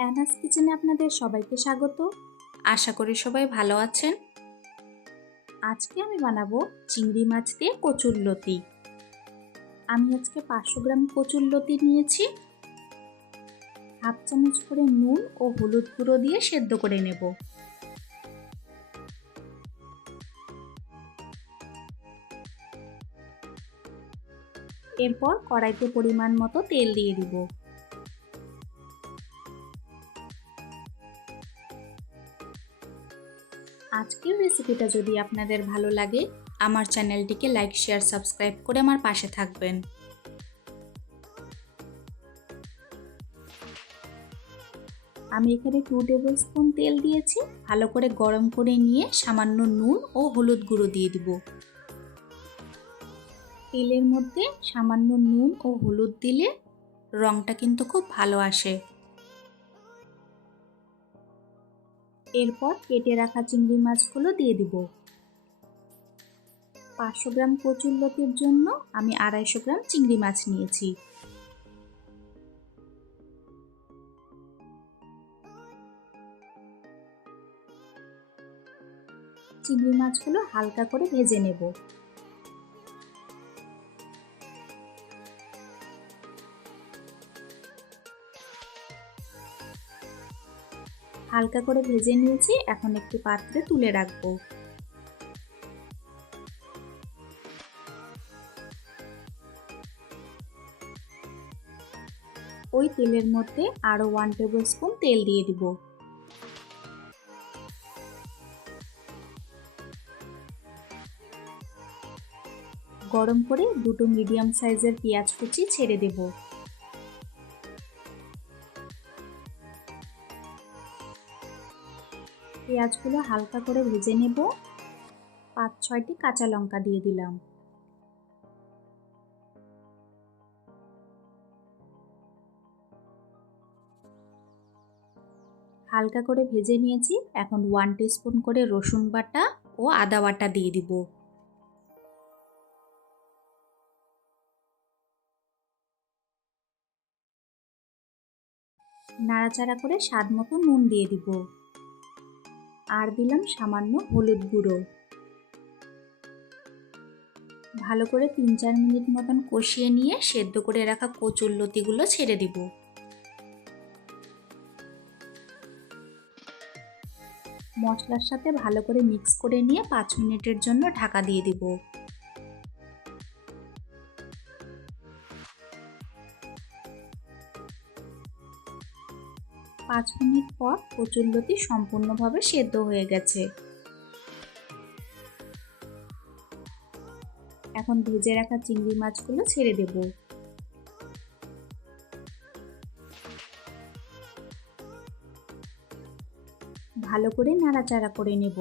অ্যানাস কিচেনে আপনাদের সবাইকে স্বাগত। আশা করি সবাই ভালো আছেন। আজকে আমি বানাবো চিংড়ি মাছ দিয়ে কচুরলতি। আমি আজকে 500 গ্রাম কচুরলতি নিয়েছি। হাফ চামচ করে নুন ও হলুদ গুঁড়ো দিয়ে সেদ্ধ করে নেব। এরপর কড়াইতে পরিমাণ মতো তেল দিয়ে দিব। আজকের রেসিপিটা যদি আপনাদের ভালো লাগে, আমার চ্যানেলটিকে লাইক, শেয়ার, সাবস্ক্রাইব করে আমার পাশে থাকবেন। আমি এখানে 2 টেবিল স্পুন তেল দিয়েছি। ভালো করে গরম করে নিয়ে সামান্য নুন ও হলুদ গুঁড়ো দিয়ে দিব। তেলের মধ্যে সামান্য নুন ও হলুদ দিলে রঙটা কিন্তু খুব ভালো আসে। এরপর কেটে রাখা চিংড়ি মাছগুলো দিয়ে দিব। 500 গ্রাম কচুরলতির জন্য আমি 250 গ্রাম চিংড়ি মাছ নিয়েছি। চিংড়ি মাছগুলো হালকা করে ভেজে নেব। হালকা করে ভেজে নিয়েছি, এখন একটি পাত্রে তুলে রাখবো। ওই তেলের মধ্যে আরো 1 টেবিল স্পুন তেল দিয়ে দিব। গরম করে দুটো মিডিয়াম সাইজের পেঁয়াজ কুচি ছেড়ে দেব। পেঁয়াজগুলো হালকা করে ভেজে নেব। 5-6টি কাঁচা লঙ্কা দিয়ে দিলাম। হালকা করে ভেজে নিয়েছি, এখন 1 টিস্পুন করে রসুন বাটা ও আদা বাটা দিয়ে দিব। নাড়াচাড়া করে স্বাদ মতো নুন দিয়ে দিব। আর দিলাম সামান্য হলুদ গুঁড়ো। ভালো করে 3-4 মিনিট মতন কষিয়ে নিয়ে সেদ্ধ করে রাখা কচুরলতিগুলো ছেড়ে দিব। মশলার সাথে ভালো করে মিক্স করে নিয়ে 5 মিনিটের জন্য ঢাকা দিয়ে দিব। পাঁচ মিনিট পর কচুরলতি সম্পূর্ণভাবে সেদ্ধ হয়ে গেছে। এখন ভেজে রাখা চিংড়ি মাছগুলো ছেড়ে দেব। ভালো করে নাড়াচাড়া করে নেব।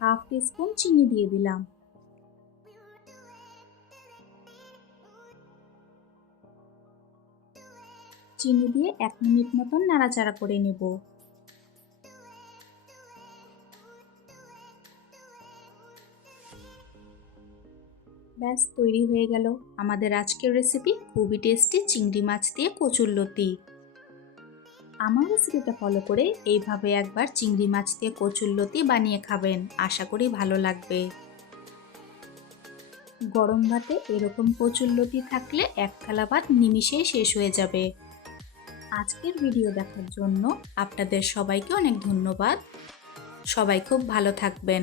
হাফ টিস্পুন চিনি দিয়ে দিলাম। চিনি দিয়ে 1 মিনিট মতন নাড়াচাড়া করে নেব। ব্যাস তৈরি হয়ে গেল আমাদের আজকের রেসিপি, খুবই টেস্টি চিংড়ি মাছ দিয়ে কচুরলতি। আমার রেসিপিটা ফলো করে এইভাবে একবার চিংড়ি মাছ দিয়ে কচুরলতি বানিয়ে খাবেন, আশা করি ভালো লাগবে। গরম ভাতে এরকম কচুরলতি থাকলে এক থালা ভাত নিমিষেই শেষ হয়ে যাবে। আজকের ভিডিও দেখার জন্য আপনাদের সবাইকে অনেক ধন্যবাদ। সবাই খুব ভালো থাকবেন।